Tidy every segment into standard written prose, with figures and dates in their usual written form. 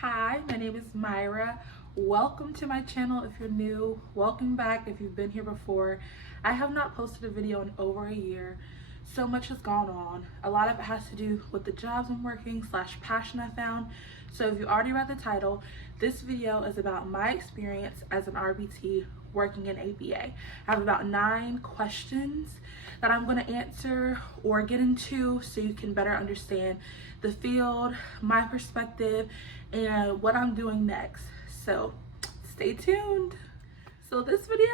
Hi, my name is Myra. Welcome to my channel if you're new. Welcome back if you've been here before. I have not posted a video in over a year. So much has gone on. A lot of it has to do with the jobs I'm working / passion I found. So if you already read the title, this video is about my experience as an RBT working in ABA. I have about 9 questions that I'm going to answer or get into so you can better understand the field, my perspective, and what I'm doing next. So stay tuned. So this video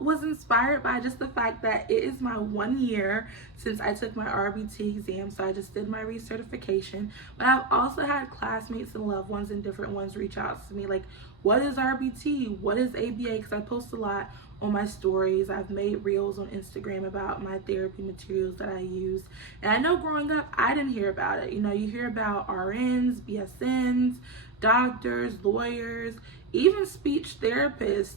was inspired by just the fact that it is my 1 year since I took my RBT exam. So I just did my recertification, but I've also had classmates and loved ones and different ones reach out to me like, what is RBT? What is ABA? Because I post a lot on my stories. I've made reels on Instagram about my therapy materials that I use. And I know growing up, I didn't hear about it. You know, you hear about RNs, BSNs, doctors, lawyers, even speech therapists,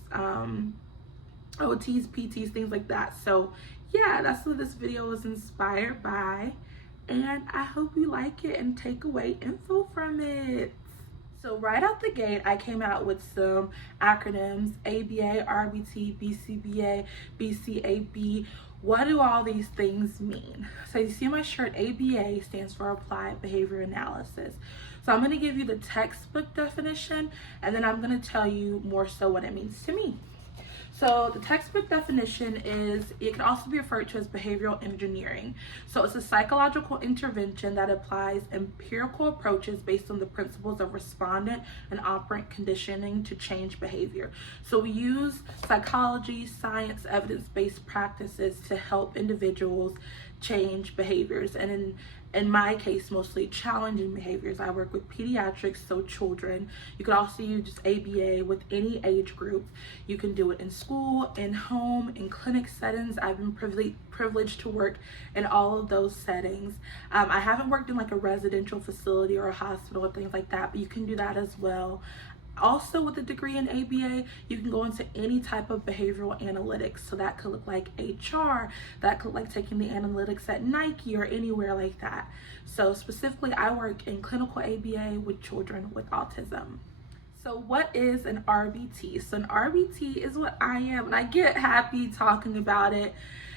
OTs, PTs, things like that. So yeah, that's what this video was inspired by. And I hope you like it and take away info from it. So right out the gate, I came out with some acronyms: ABA, RBT, BCBA, BCAB. What do all these things mean? So you see my shirt, ABA stands for Applied Behavior Analysis. So I'm going to give you the textbook definition, and then I'm going to tell you more so what it means to me. So the textbook definition is, it can also be referred to as behavioral engineering. So it's a psychological intervention that applies empirical approaches based on the principles of respondent and operant conditioning to change behavior. So we use psychology, science, evidence-based practices to help individuals change behaviors, and in my case, mostly challenging behaviors. I work with pediatrics, so children. You can also use just ABA with any age group. You can do it in school, in home, in clinic settings. I've been privileged to work in all of those settings. I haven't worked in like a residential facility or a hospital or things like that, but you can do that as well. Also, with a degree in ABA, you can go into any type of behavioral analytics. So that could look like HR, that could look like taking the analytics at Nike or anywhere like that. So specifically, I work in clinical ABA with children with autism. So what is an RBT? So an RBT is what I am, and I get happy talking about it.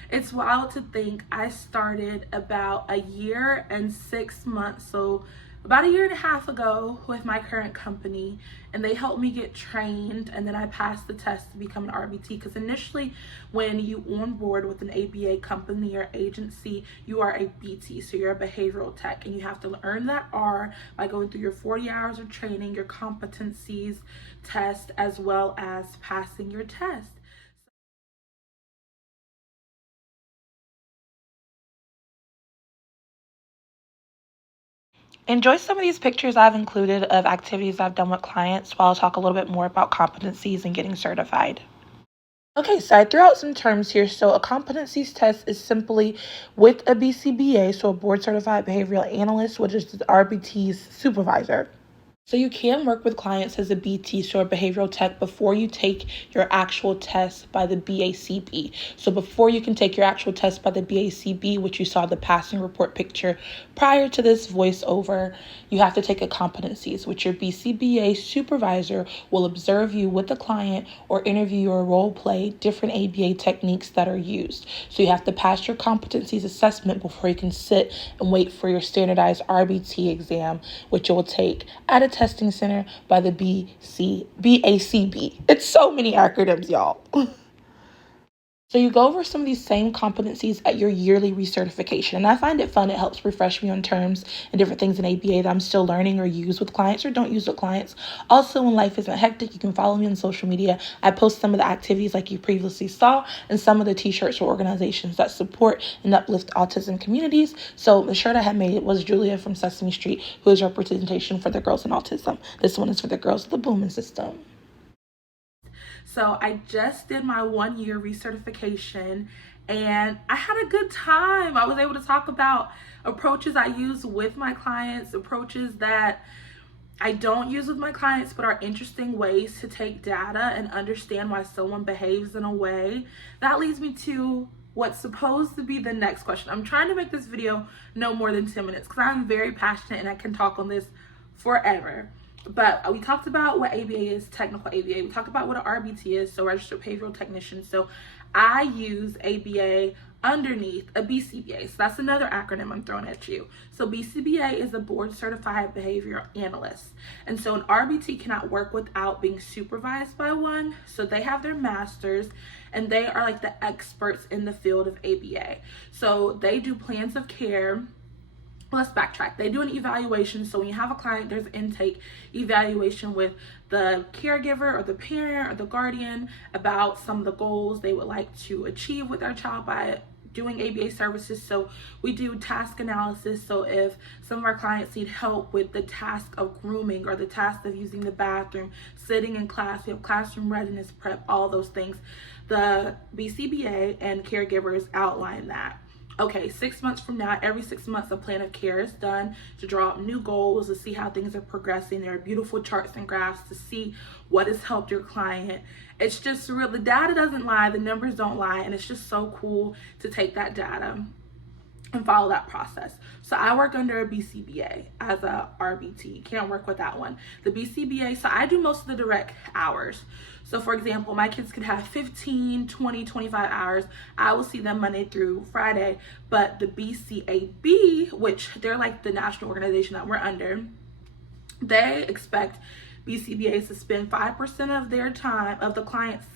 It's wild to think I started about a year and 6 months, so about a year and a half ago with my current company, and they helped me get trained, and then I passed the test to become an RBT. Because initially when you onboard with an ABA company or agency, you are a BT, so you're a behavioral tech, and you have to earn that R by going through your 40 hours of training, your competencies test, as well as passing your test. Enjoy some of these pictures I've included of activities I've done with clients, while I'll talk a little bit more about competencies and getting certified. Okay, so I threw out some terms here. So a competencies test is simply with a BCBA, so a board certified behavioral analyst, which is the RBT's supervisor. So you can work with clients as a BT, so a behavioral tech, before you take your actual test by the BACB. So before you can take your actual test by the BACB, which you saw the passing report picture prior to this voiceover, you have to take a competencies, which your BCBA supervisor will observe you with the client or interview or role play different ABA techniques that are used. So you have to pass your competencies assessment before you can sit and wait for your standardized RBT exam, which you will take at a testing center by the BACB. It's so many acronyms, y'all. So you go over some of these same competencies at your yearly recertification. And I find it fun. It helps refresh me on terms and different things in ABA that I'm still learning or use with clients or don't use with clients. Also, when life isn't hectic, you can follow me on social media. I post some of the activities like you previously saw, and some of the t-shirts for organizations that support and uplift autism communities. So the shirt I had made was Julia from Sesame Street, who is representation for the girls in autism. This one is for the girls of the Boomin' system. So I just did my 1 year recertification, and I had a good time. I was able to talk about approaches I use with my clients, approaches that I don't use with my clients but are interesting ways to take data and understand why someone behaves in a way. That leads me to what's supposed to be the next question. I'm trying to make this video no more than 10 minutes because I'm very passionate and I can talk on this forever. But we talked about what ABA is, technical ABA. We talked about what an RBT is, so registered behavioral technician. So I use ABA underneath a BCBA. So that's another acronym I'm throwing at you. So BCBA is a board certified behavioral analyst. And so an RBT cannot work without being supervised by one. So they have their masters and they are like the experts in the field of ABA. So they do plans of care. Let's backtrack. They do an evaluation. So when you have a client, there's an intake evaluation with the caregiver or the parent or the guardian about some of the goals they would like to achieve with their child by doing ABA services. So we do task analysis. So if some of our clients need help with the task of grooming or the task of using the bathroom, sitting in class, we have classroom readiness prep, all those things. The BCBA and caregivers outline that. Okay, 6 months from now, every 6 months, a plan of care is done to draw up new goals, to see how things are progressing. There are beautiful charts and graphs to see what has helped your client. It's just real. The data doesn't lie, the numbers don't lie, and it's just so cool to take that data and follow that process. So I work under a BCBA as a RBT. Can't work with that one. The BCBA, so I do most of the direct hours. So for example, my kids could have 15, 20, 25 hours. I will see them Monday through Friday. But the BCAB, which they're like the national organization that we're under, they expect BCBAs to spend 5% of their time, of the client's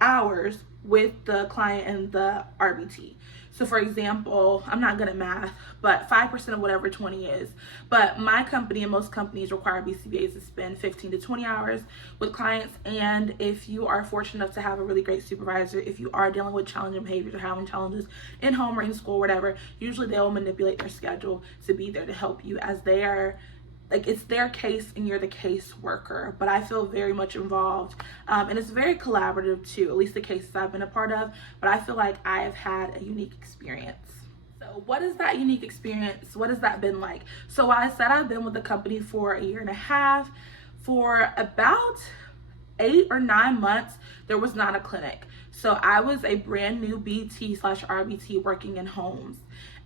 hours, with the client and the RBT. So for example, I'm not good at math, but 5% of whatever 20 is. But my company and most companies require BCBAs to spend 15 to 20 hours with clients. And if you are fortunate enough to have a really great supervisor, if you are dealing with challenging behaviors or having challenges in home or in school, whatever, usually they'll manipulate their schedule to be there to help you, as they are, like, it's their case and you're the case worker. But I feel very much involved, and it's very collaborative too, at least the cases I've been a part of. But I feel like I have had a unique experience. So what is that unique experience? What has that been like? So I said I've been with the company for 1.5 years. For about 8 or 9 months, there was not a clinic. So I was a brand new BT/RBT working in homes.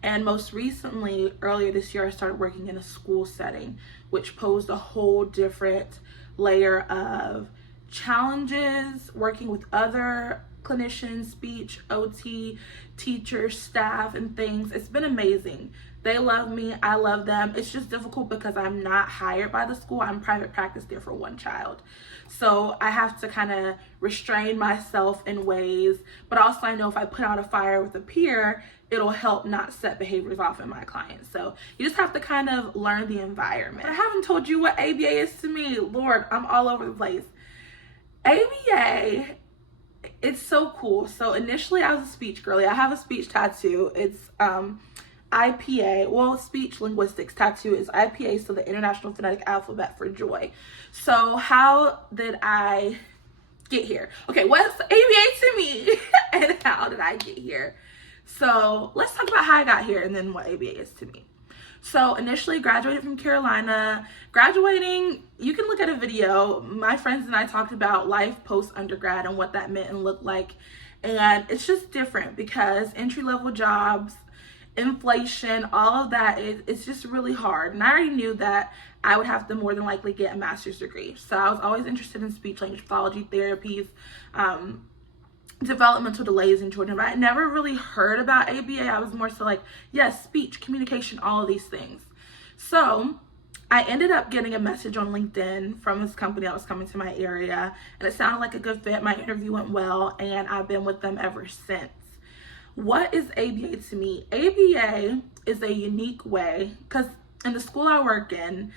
And most recently, earlier this year, I started working in a school setting, which posed a whole different layer of challenges, working with other clinicians, speech, OT, teachers, staff, and things. It's been amazing. They love me. I love them. It's just difficult because I'm not hired by the school. I'm private practice there for one child. So I have to kind of restrain myself in ways, but also I know if I put out a fire with a peer, it'll help not set behaviors off in my clients. So you just have to kind of learn the environment. But I haven't told you what ABA is to me. Lord, I'm all over the place. ABA, it's so cool. So initially I was a speech girly. I have a speech tattoo. It's IPA, well, speech linguistics tattoo is IPA, so the International Phonetic Alphabet for joy. So how did I get here? Okay, what's ABA to me and how did I get here? So let's talk about how I got here and then what ABA is to me. So initially graduated from Carolina. Graduating, you can look at a video. My friends and I talked about life post-undergrad and what that meant and looked like. And it's just different because entry-level jobs, inflation, all of that, it's just really hard. And I already knew that I would have to more than likely get a master's degree. So I was always interested in speech language pathology, therapies, developmental delays in children, but I never really heard about ABA. I was more so like, yes, speech, communication, all of these things. So I ended up getting a message on LinkedIn from this company that was coming to my area, and it sounded like a good fit. My interview went well, and I've been with them ever since. What is ABA to me? ABA is a unique way, because in the school I work in,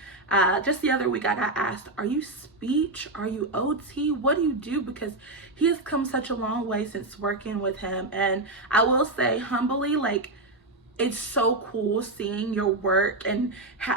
just the other week I got asked, are you speech? Are you OT? What do you do? Because he has come such a long way since working with him. And I will say humbly, like, it's so cool seeing your work and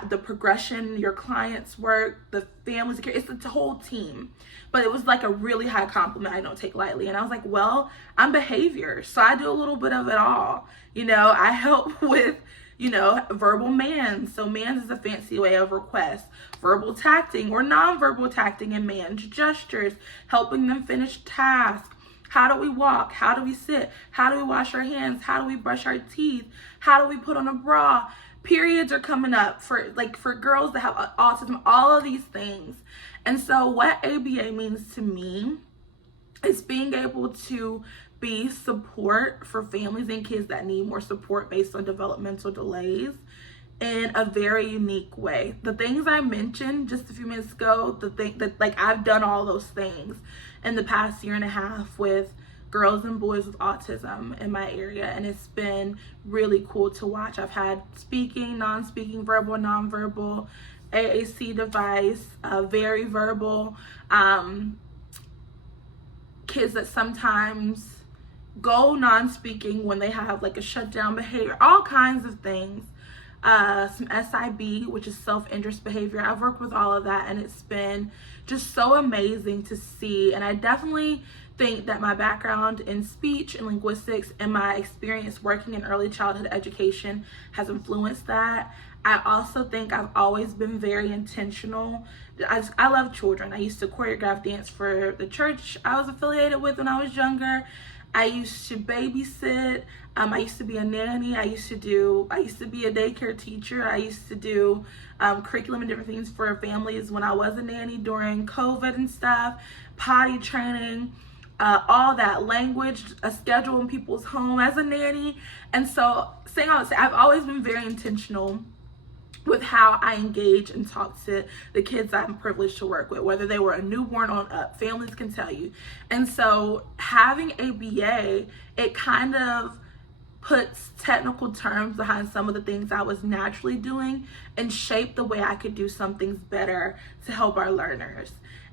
the progression, your clients' work, the families, it's a whole team. But it was like a really high compliment I don't take lightly. And I was like, well, I'm behavior, so I do a little bit of it all. You know, I help with, you know, verbal mands. So mands is a fancy way of request. Verbal tacting or non-verbal tacting and mands, gestures, helping them finish tasks. How do we walk? How do we sit? How do we wash our hands? How do we brush our teeth? How do we put on a bra? periods are coming up, for girls that have autism, all of these things. And so what ABA means to me is being able to be support for families and kids that need more support based on developmental delays in a very unique way. The things I mentioned just a few minutes ago, the thing that, like, I've done all those things in the past year and a half with girls and boys with autism in my area, and it's been really cool to watch. I've had speaking, non-speaking, verbal, non-verbal, AAC device, very verbal, kids that sometimes go non-speaking when they have like a shutdown behavior, all kinds of things. Some SIB, which is self-interest behavior. I've worked with all of that, and it's been just so amazing to see. And I definitely think that my background in speech and linguistics and my experience working in early childhood education has influenced that. I also think I've always been very intentional. I love children. I used to choreograph dance for the church I was affiliated with when I was younger. I used to babysit. I used to be a nanny. I used to be a daycare teacher. I used to do curriculum and different things for families when I was a nanny during COVID and stuff, potty training, all that, language, a schedule in people's home as a nanny. And so I've always been very intentional with how I engage and talk to the kids I'm privileged to work with, whether they were a newborn on up. Families can tell you. And so having ABA, it kind of puts technical terms behind some of the things I was naturally doing and shaped the way I could do some things better to help our learners.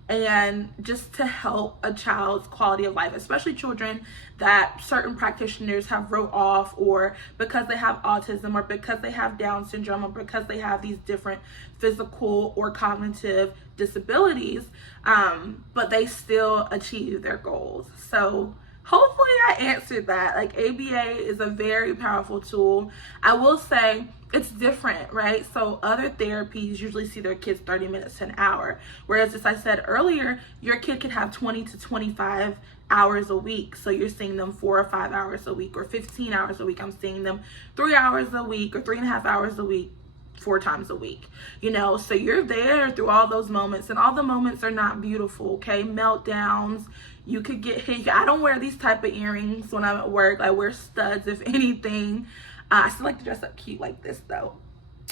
And just to help a child's quality of life, especially children that certain practitioners have wrote off, or because they have autism, or because they have Down syndrome, or because they have these different physical or cognitive disabilities, but they still achieve their goals. So hopefully I answered that. Like, ABA is a very powerful tool. I will say it's different, right? So other therapies usually see their kids 30 minutes to an hour. Whereas, as I said earlier, your kid could have 20 to 25 hours a week. So you're seeing them 4 or 5 hours a week, or 15 hours a week. I'm seeing them 3 hours a week, or 3.5 hours a week, 4 times a week, so you're there through all those moments, and all the moments are not beautiful, okay? Meltdowns, you could get hit. I don't wear these type of earrings when I'm at work. I wear studs, if anything. I still like to dress up cute like this, though,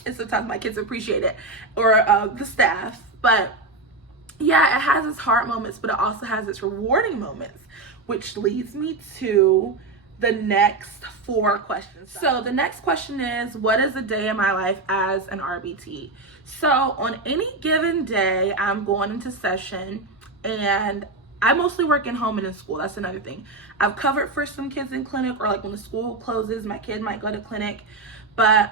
and sometimes my kids appreciate it, or the staff. But yeah, it has its hard moments, but it also has its rewarding moments, which leads me to the next 4 questions. So the next question is, what is a day in my life as an RBT? So on any given day, I'm going into session, and I mostly work in home and in school. That's another thing. I've covered for some kids in clinic, or like when the school closes, my kid might go to clinic. But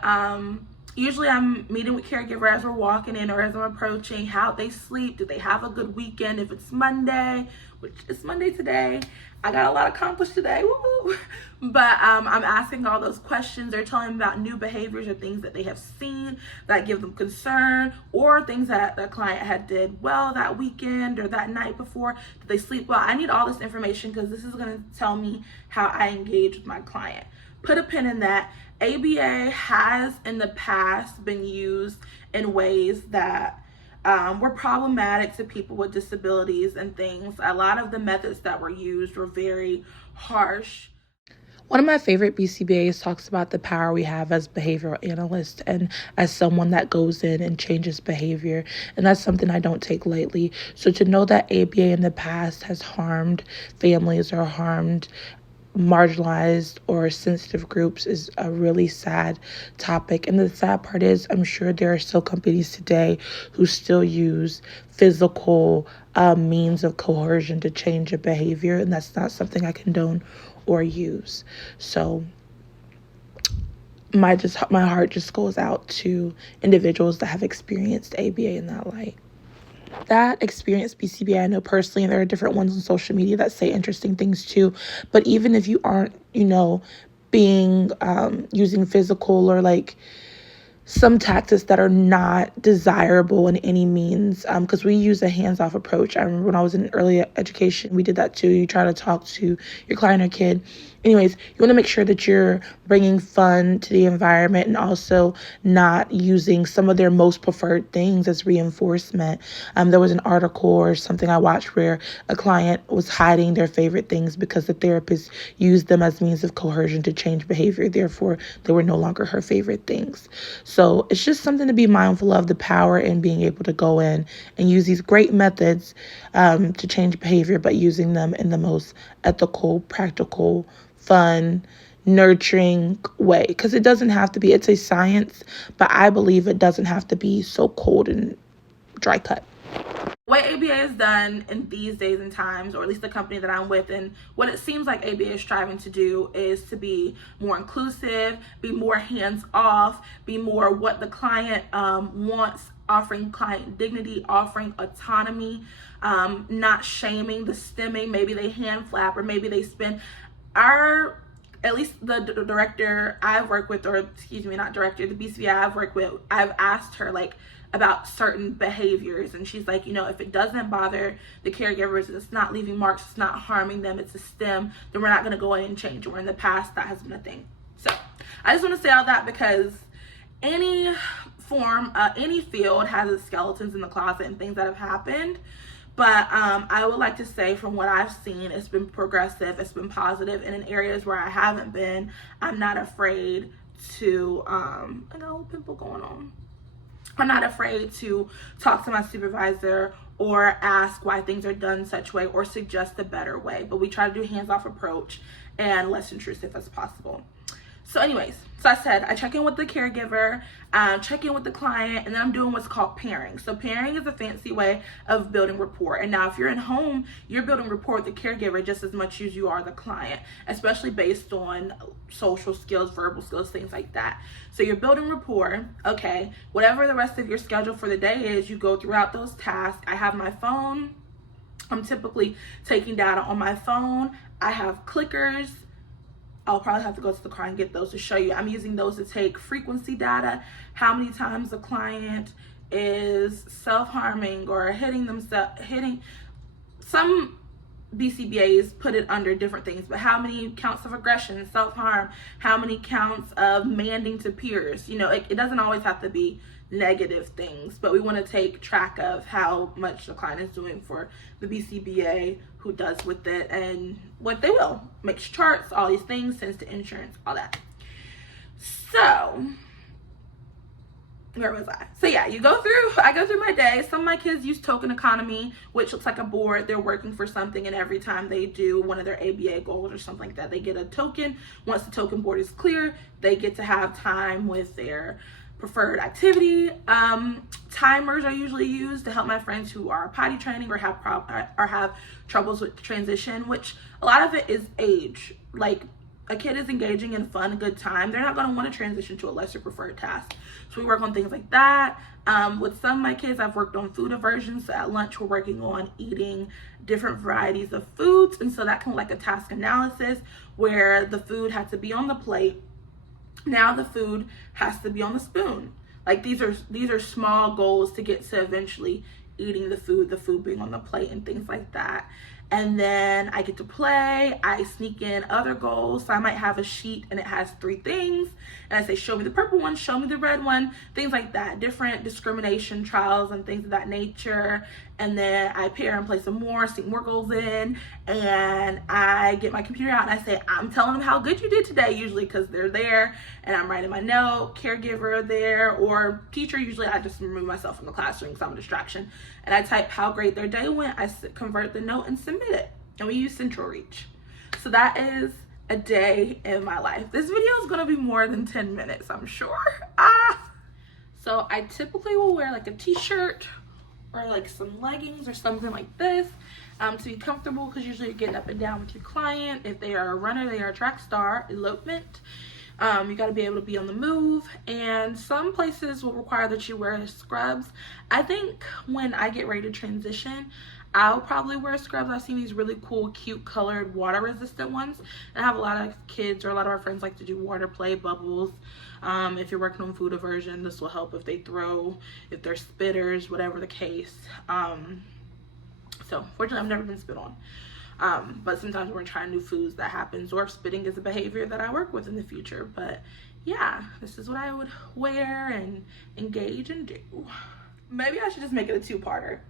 usually I'm meeting with caregiver as we're walking in, or as I'm approaching, how they sleep, did they have a good weekend? If it's Monday, which is Monday today, I got a lot accomplished today, woo-hoo. But I'm asking all those questions. They're telling me about new behaviors or things that they have seen that give them concern, or things that the client had did well that weekend or that night before. Did they sleep well? I need all this information, because this is going to tell me how I engage with my client. Put a pin in that. ABA has in the past been used in ways that were problematic to people with disabilities and things. A lot of the methods that were used were very harsh. One of my favorite BCBAs talks about the power we have as behavioral analysts and as someone that goes in and changes behavior. And that's something I don't take lightly. So to know that ABA in the past has harmed families or harmed marginalized or sensitive groups is a really sad topic. And the sad part is, I'm sure there are still companies today who still use physical means of coercion to change a behavior, and that's not something I condone or use. So my heart just goes out to individuals that have experienced ABA in that light. That experience BCBA, I know personally, and there are different ones on social media that say interesting things too. But even if you aren't, being using physical or like some tactics that are not desirable in any means, because we use a hands-off approach. I remember when I was in early education, we did that too. You try to talk to your client or kid. Anyways, you want to make sure that you're bringing fun to the environment and also not using some of their most preferred things as reinforcement. There was an article or something I watched where a client was hiding their favorite things because the therapist used them as means of coercion to change behavior. Therefore, they were no longer her favorite things. So it's just something to be mindful of, the power in being able to go in and use these great methods to change behavior, but using them in the most ethical, practical, fun, nurturing way. Because it doesn't have to be, it's a science, but I believe it doesn't have to be so cold and dry cut. What ABA is done in these days and times, or at least the company that I'm with, and what it seems like ABA is striving to do is to be more inclusive, be more hands-off, be more what the client wants, offering client dignity, offering autonomy, not shaming the stimming. Maybe they hand flap or maybe they spin. At least the director I've worked with, or excuse me, not director, the BCBI I've worked with, I've asked her like about certain behaviors, and she's like, if it doesn't bother the caregivers, it's not leaving marks, it's not harming them, it's a stim, then we're not going to go in and change it. Where in the past that has been a thing. So I just want to say all that because any field has its skeletons in the closet and things that have happened. But I would like to say, from what I've seen, it's been progressive, it's been positive, and in areas where I haven't been, I'm not afraid to, I got a little pimple going on. I'm not afraid to talk to my supervisor or ask why things are done such way or suggest a better way. But we try to do a hands-off approach and less intrusive as possible. So anyways, so I said I check in with the caregiver, check in with the client, and then I'm doing what's called pairing. So pairing is a fancy way of building rapport. And now if you're in home, you're building rapport with the caregiver just as much as you are the client, especially based on social skills, verbal skills, things like that. So you're building rapport. Okay, whatever the rest of your schedule for the day is, you go throughout those tasks. I have my phone. I'm typically taking data on my phone. I have clickers. I'll probably have to go to the car and get those to show you. I'm using those to take frequency data, how many times the client is self-harming or hitting some BCBAs put it under different things, but how many counts of aggression, self-harm, how many counts of manding to peers. It doesn't always have to be negative things, but we want to take track of how much the client is doing for the BCBA, who does with it, and what they will. Makes charts, all these things, sends to insurance, all that. So, where was I? So yeah, I go through my day. Some of my kids use token economy, which looks like a board. They're working for something, and every time they do one of their ABA goals or something like that, they get a token. Once the token board is clear, they get to have time with their preferred activity. Timers are usually used to help my friends who are potty training or have troubles with transition, which a lot of it is age. Like, a kid is engaging in fun, good time, they're not going to want to transition to a lesser preferred task. So we work on things like that. With some of my kids, I've worked on food aversion. So at lunch, we're working on eating different varieties of foods. And so that can look like a task analysis where the food had to be on the plate. Now the food has to be on the spoon. Like, these are small goals to get to eventually eating the food being on the plate and things like that. And then I get to play. I sneak in other goals. So I might have a sheet and it has 3 things. And I say, show me the purple one, show me the red one, things like that. Different discrimination trials and things of that nature. And then I pair and play some more, sneak more goals in. And I get my computer out and I say, I'm telling them how good you did today, usually because they're there. And I'm writing my note, caregiver there, or teacher. Usually I just remove myself from the classroom because I'm a distraction. And I type how great their day went. I convert the note and submit it. And we use Central Reach. So that is a day in my life. This video is going to be more than 10 minutes, I'm sure. So I typically will wear like a t-shirt or like some leggings or something like this to be comfortable, because usually you're getting up and down with your client. If they are a runner, they are a track star, elopement. You got to be able to be on the move, and some places will require that you wear scrubs. I think when I get ready to transition, I'll probably wear scrubs. I've seen these really cool, cute, colored, water resistant ones. And I have a lot of kids, or a lot of our friends like to do water play, bubbles. If you're working on food aversion, this will help if they throw, if they're spitters, whatever the case. So fortunately, I've never been spit on. But sometimes when we're trying new foods, that happens, or if spitting is a behavior that I work with in the future. But yeah, this is what I would wear and engage and do. Maybe I should just make it a two-parter.